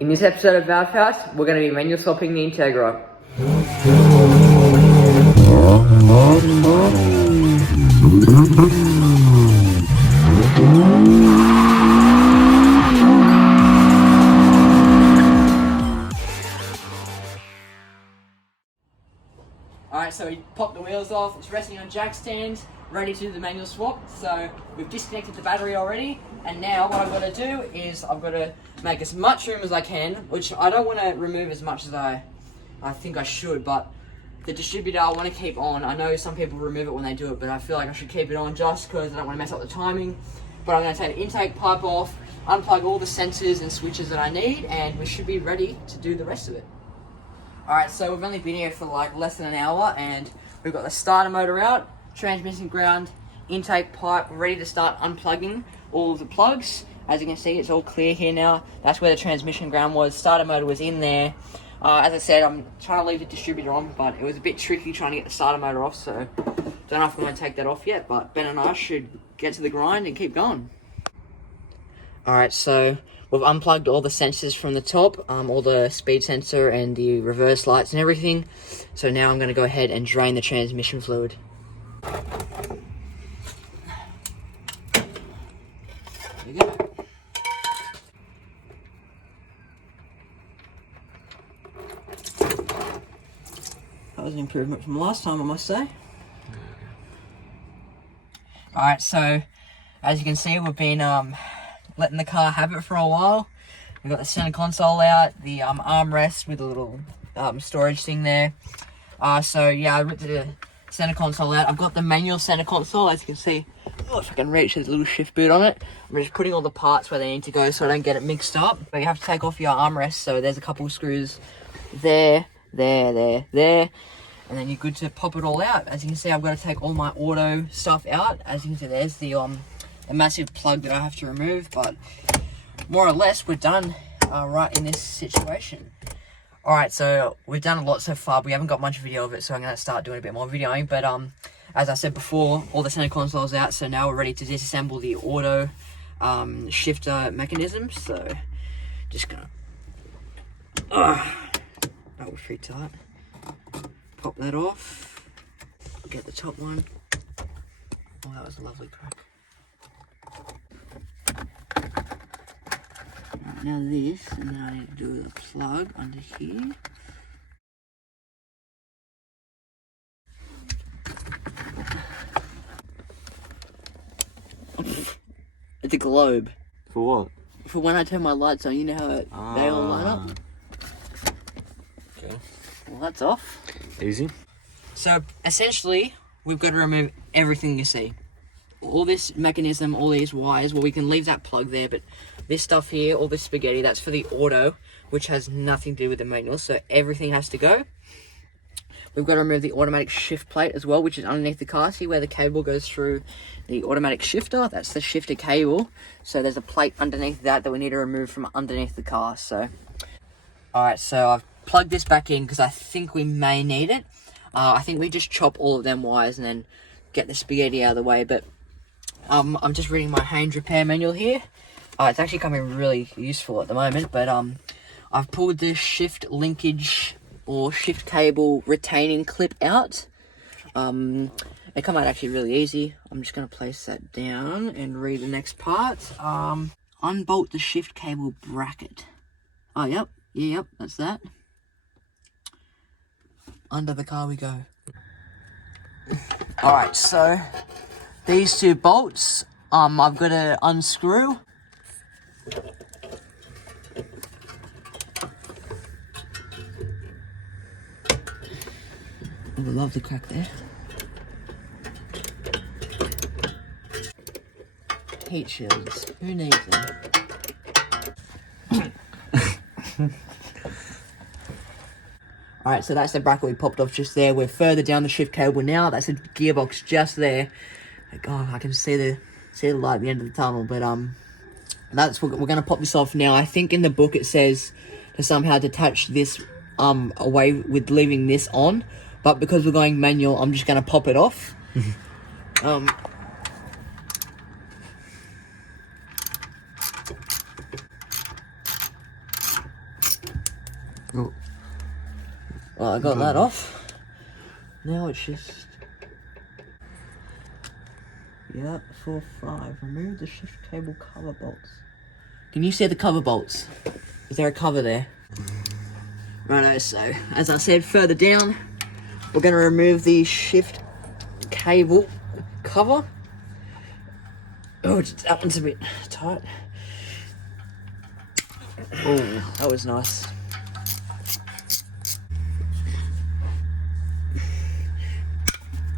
In this episode of Valve House, we're going to be manual swapping the Integra. Alright, so we popped the wheels off, it's resting on jack stands, ready to do the manual swap. So we've disconnected the battery already, and now what I've got to do is I've got to make as much room as I can, which I don't want to remove as much as I think I should, but the distributor I want to keep on. I know some people remove it when they do it, but I feel like I should keep it on just because I don't want to mess up the timing. But I'm going to take the intake pipe off, unplug all the sensors and switches that I need, and we should be ready to do the rest of it. Alright, so we've only been here for like less than an hour, and we've got the starter motor out, transmission ground, intake pipe, ready to start unplugging all of the plugs. As you can see, it's all clear here now. That's where the transmission ground was. Starter motor was in there. As I said, I'm trying to leave the distributor on, but it was a bit tricky trying to get the starter motor off, so don't know if I'm going to take that off yet, but Ben and I should get to the grind and keep going. Alright, so we've unplugged all the sensors from the top, all the speed sensor and the reverse lights and everything. So now I'm going to go ahead and drain the transmission fluid. There we go. That was an improvement from last time, I must say. Alright, so as you can see, we've been letting the car have it for a while. We've got the center console out, the armrest with a little storage thing there. So yeah, I ripped the center console out. I've got the manual center console, as you can see. Oh, if I can reach, there's a little shift boot on it. I'm just putting all the parts where they need to go so I don't get it mixed up. But you have to take off your armrest, so there's a couple of screws there, and then you're good to pop it all out. As you can see, I've got to take all my auto stuff out. As you can see, there's the a massive plug that I have to remove, but more or less we're done right in this situation. Alright, so we've done a lot so far. We haven't got much video of it, so I'm going to start doing a bit more videoing, but as I said before, all the center console's out, so now we're ready to disassemble the auto shifter mechanism. So just gonna that was pretty tight. Pop that off, get the top one. Oh, that was a lovely crack. Right, now this, and now I need to do the plug under here. It's a globe. For what? For when I turn my lights on, you know how they all light up? Okay. Well, that's off. Easy. So, essentially, we've got to remove everything you see. All this mechanism, all these wires, well, we can leave that plug there, but this stuff here, all this spaghetti, that's for the auto, which has nothing to do with the manual, so everything has to go. We've got to remove the automatic shift plate as well, which is underneath the car. See where the cable goes through the automatic shifter? That's the shifter cable. So there's a plate underneath that we need to remove from underneath the car. So, alright, so I've plugged this back in because I think we may need it. I think we just chop all of them wires and then get the spaghetti out of the way. But I'm just reading my Haynes repair manual here. It's actually coming really useful at the moment. But I've pulled this shift linkage or shift cable retaining clip out. It come out actually really easy. I'm just going to place that down and read the next part. Unbolt the shift cable bracket. Oh, yep, that's that. Under the car we go. Alright, so these two bolts, I've got to unscrew. I love the crack there. Heat shields. Who needs them? Alright, so that's the bracket we popped off just there. We're further down the shift cable now. That's a gearbox just there. Like, oh, I can see the light at the end of the tunnel. But we're gonna pop this off now. I think in the book it says to somehow detach this away with leaving this on. But because we're going manual, I'm just gonna pop it off. Oh. Well, I got that off. Now it's just... Yep, 4-5. Remove the shift cable cover bolts. Can you see the cover bolts? Is there a cover there? Righto, so as I said further down, we're going to remove the shift cable cover. Oh, that one's a bit tight. Oh, that was nice.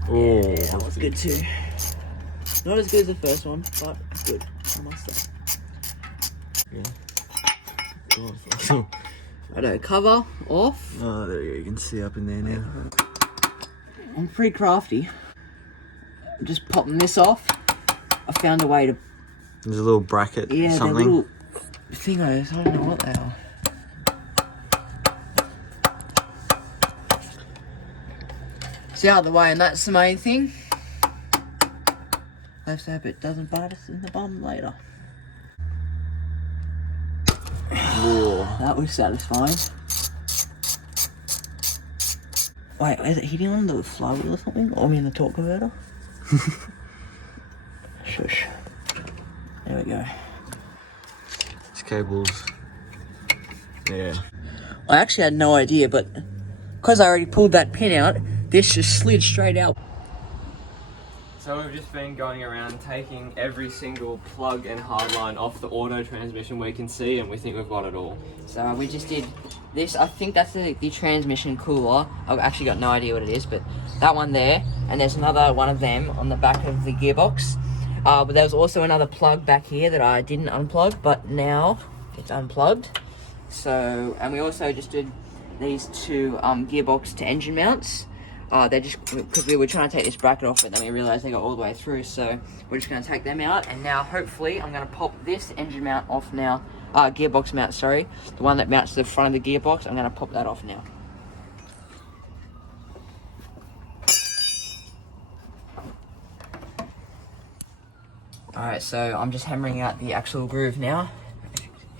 Oh, Yeah, that was good too. Not as good as the first one, but good, I must say. Yeah. Oh, Righto, cover off. oh, there you go. You can see up in there now. I'm pretty crafty. I'm just popping this off. I found a way to... There's a little bracket, Yeah, something. they're little thingos. I don't know what they are. It's out of the way, and that's the main thing. Let's hope it doesn't bite us in the bum later. Whoa. That was satisfying. Wait, is it hitting on the flywheel or something? Or I mean the torque converter? Shush. There we go. These cables. Yeah. I actually had no idea, but because I already pulled that pin out, this just slid straight out. So we've just been going around taking every single plug and hardline off the auto transmission we can see, and we think we've got it all. So we just did this. I think that's the transmission cooler. I've actually got no idea what it is, but that one there, and there's another one of them on the back of the gearbox. But there was also another plug back here that I didn't unplug, but now it's unplugged. So, and we also just did these two gearbox to engine mounts. They're just because we were trying to take this bracket off, but then we realized they got all the way through. So we're just going to take them out, and now hopefully I'm going to pop this engine mount off now. Gearbox mount, sorry, the one that mounts to the front of the gearbox. I'm going to pop that off now. Alright, so I'm just hammering out the actual groove now.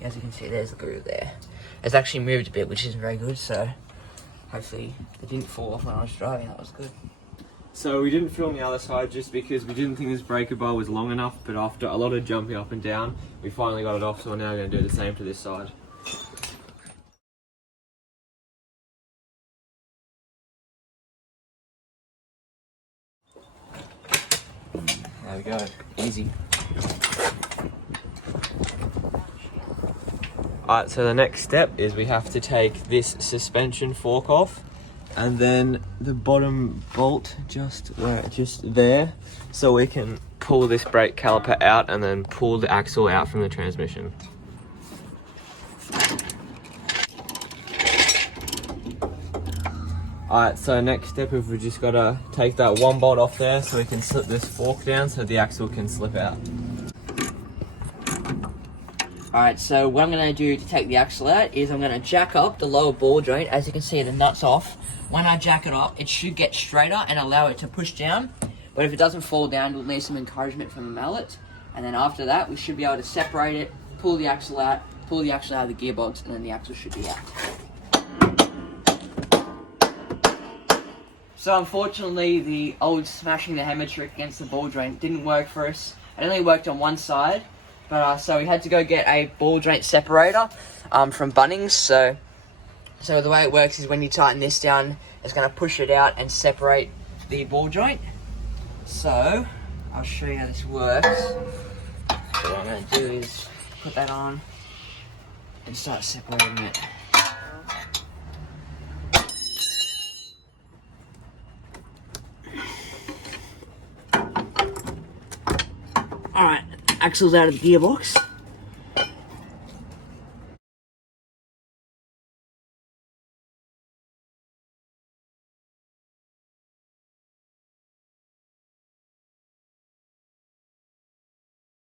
As you can see, there's the groove there. It's actually moved a bit, which isn't very good, so hopefully it didn't fall off when I was driving. That was good. So we didn't film the other side just because we didn't think this breaker bar was long enough, but after a lot of jumping up and down, we finally got it off, so we're now going to do the same to this side. There we go. Easy. Alright, so the next step is we have to take this suspension fork off, and then the bottom bolt just there, so we can pull this brake caliper out and then pull the axle out from the transmission. Alright, so next step is we just gotta take that one bolt off there so we can slip this fork down so the axle can slip out. Alright, so what I'm going to do to take the axle out is I'm going to jack up the lower ball joint. As you can see, the nut's off. When I jack it up, it should get straighter and allow it to push down. But if it doesn't fall down, we'll need some encouragement from a mallet. And then after that, we should be able to separate it, pull the axle out of the gearbox, and then the axle should be out. So unfortunately, the old smashing the hammer trick against the ball joint didn't work for us. It only worked on one side. But so we had to go get a ball joint separator from Bunnings. So the way it works is when you tighten this down, it's going to push it out and separate the ball joint. So I'll show you how this works. So what I'm going to do is put that on and start separating it. Alright, axle's out of the gearbox.